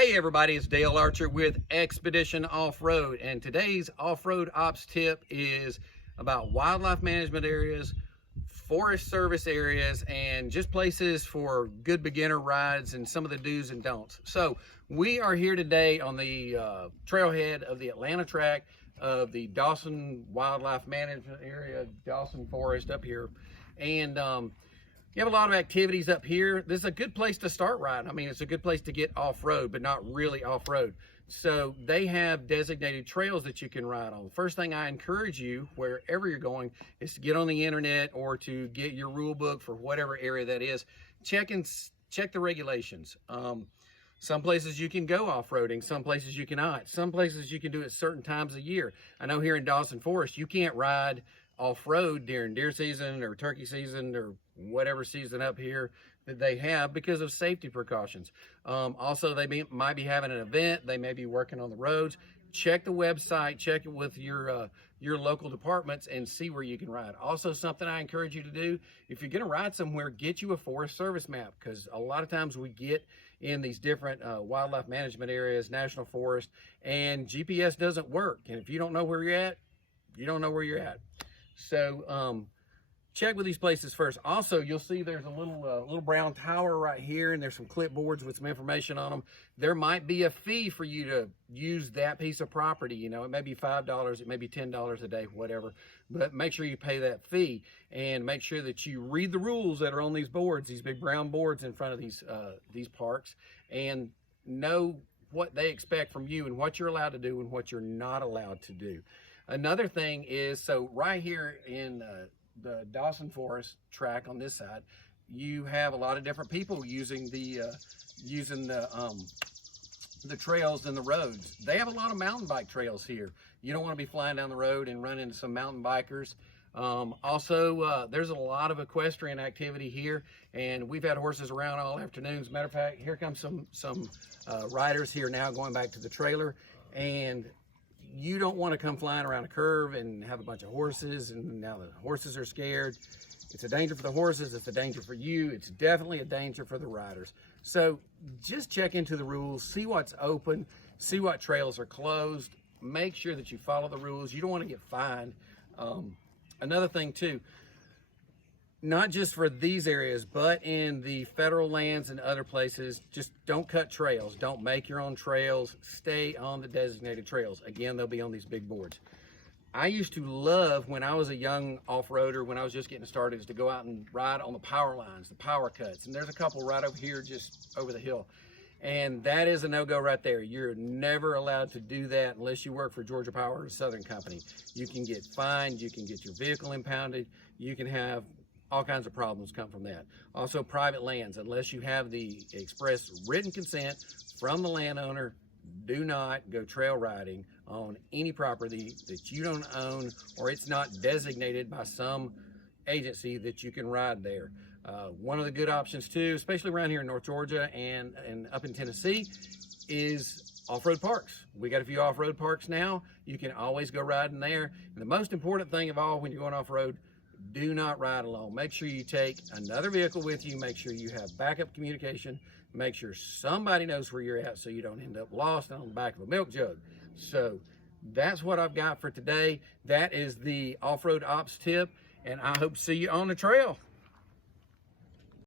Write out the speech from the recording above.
Hey everybody, it's Dale Archer with Expedition Off-Road, and today's off-road ops tip is about wildlife management areas, forest service areas, and just places for good beginner rides and some of the do's and don'ts. So we are here today on the trailhead of the Atlanta track of the Dawson Wildlife Management Area, Dawson Forest up here. And you have a lot of activities up here. This is a good place to start riding. I mean, it's a good place to get off-road, but not really off-road. So they have designated trails that you can ride on. First thing I encourage you, wherever you're going, is to get on the internet or to get your rule book for whatever area that is. Check the regulations. Some places you can go off-roading, some places you cannot. Some places you can do it certain times of year. I know here in Dawson Forest, you can't ride off-road during deer season or turkey season or whatever season up here that they have because of safety precautions. Also, they might be having an event. They may be working on the roads. Check the website, check it with your local departments and see where you can ride. Also, something I encourage you to do, if you're gonna ride somewhere, get you a Forest Service map, because a lot of times we get in these different wildlife management areas, national forest, and GPS doesn't work. And if you don't know where you're at, you don't know where you're at. So check with these places first. Also, you'll see there's a little brown tower right here, and there's some clipboards with some information on them. There might be a fee for you to use that piece of property. You know, it may be $5, it may be $10 a day, whatever. But make sure you pay that fee, and make sure that you read the rules that are on these boards, these big brown boards in front of these parks, and know what they expect from you and what you're allowed to do and what you're not allowed to do. Another thing is, so right here in the Dawson Forest track on this side, you have a lot of different people using the trails and the roads. They have a lot of mountain bike trails here. You don't want to be flying down the road and run into some mountain bikers. Also, there's a lot of equestrian activity here, and we've had horses around all afternoon. As a matter of fact, here comes some riders here now going back to the trailer, and you don't want to come flying around a curve and have a bunch of horses, and now the horses are scared. It's a danger for the horses, it's a danger for you, it's definitely a danger for the riders. So just check into the rules, see what's open, see what trails are closed, make sure that you follow the rules. You don't want to get fined. Another thing too, not just for these areas, but in the federal lands and other places, just don't cut trails. Don't make your own trails. Stay on the designated trails. Again, they'll be on these big boards. I used to love, when I was a young off-roader, when I was just getting started, is to go out and ride on the power lines, the power cuts. And there's a couple right over here, just over the hill. And that is a no-go right there. You're never allowed to do that unless you work for Georgia Power or Southern Company. You can get fined, you can get your vehicle impounded, you can have all kinds of problems come from that. Also, private lands, unless you have the express written consent from the landowner, do not go trail riding on any property that you don't own or it's not designated by some agency that you can ride there. One of the good options too, especially around here in North Georgia and up in Tennessee, is off-road parks. We got a few off-road parks now. You can always go riding there. And the most important thing of all when you're going off-road, do not ride alone. Make sure you take another vehicle with you. Make sure you have backup communication. Make sure somebody knows where you're at so you don't end up lost on the back of a milk jug. So that's what I've got for today. That is the off-road ops tip, and I hope to see you on the trail.